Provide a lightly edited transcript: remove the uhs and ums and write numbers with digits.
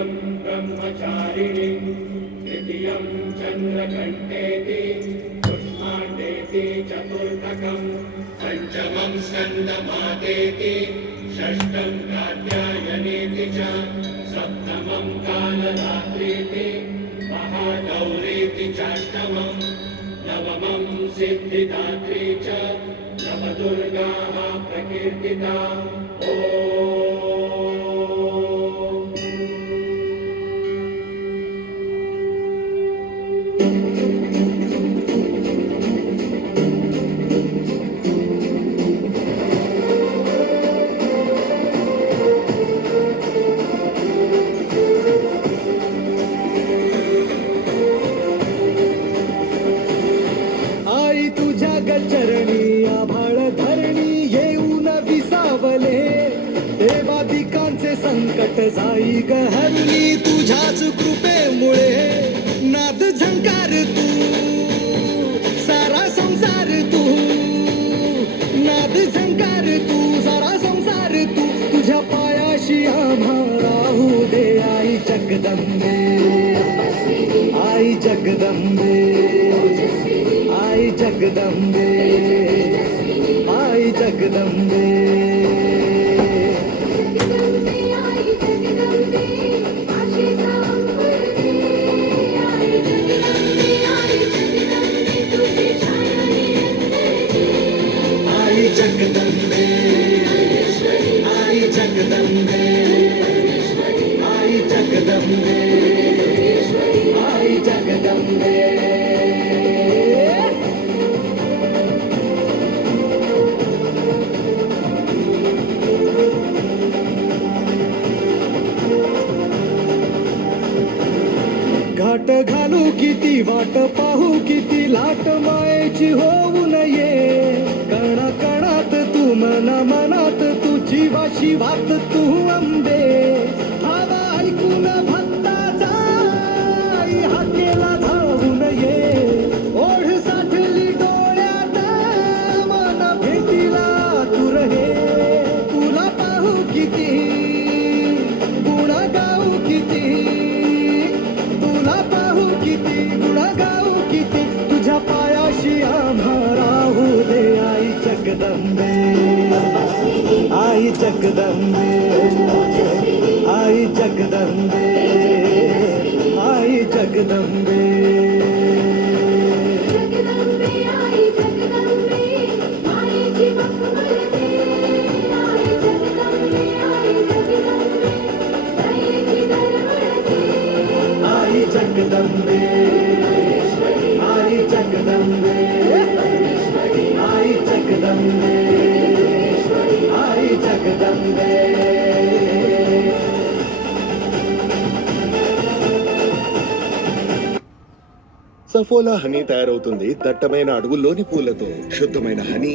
द्वितीयं ब्रह्मचारिणीं तृतीयं चन्द्रघण्टेति कुष्माण्डेति चतुर्थकं पञ्चमं स्कन्दमातेति षष्ठं कात्यायनेति च सप्तमं कालरात्रीति महागौरीति चाष्टमं नवमं सिद्धिदात्री च नवदुर्गाः प्रकीर्तिता आई तुझ्या गचरणी आभाळ धरणी येऊन विसावले देवादिकांचे संकट जाई गहरणी तुझ्याच कृपेमुळे नाद झंकार तू सारा संसार तू नाद झंकार तू सारा संसार तू तुझ्या पायाशी आम्हा राहू दे आई जगदंबे आई जगदंबे आई जगदंबे आई जगदंबे आई जगदंबे आई जगदंबे आई जगदंबे आई जगदंबे घाट घालू किती वाट पाहू किती लाट मायेची होऊ नये कणा कणात तू मना मनात तू जीवाशी वात तू अंबे हवा ऐकून भक्ताचा आई हाकेला धावू नये ओढ साठली डोळ्यात मन भेटीला तू रहे तुला पाहू किती गुण गाऊ किती तुला पाहू किती गुण गाऊ किती तुझ्या पायाशी आम्हा राहू दे आई जगदंबे आई जगदंबे आई जगदंबे आई जगदंबे आई जगदंबे आई जगदंबे आई जगदंबे आई जगदंबे సఫోలా హనీ తయారవుతుంది దట్టమైన అడవుల్లోని పూలతో శుద్ధమైన హనీ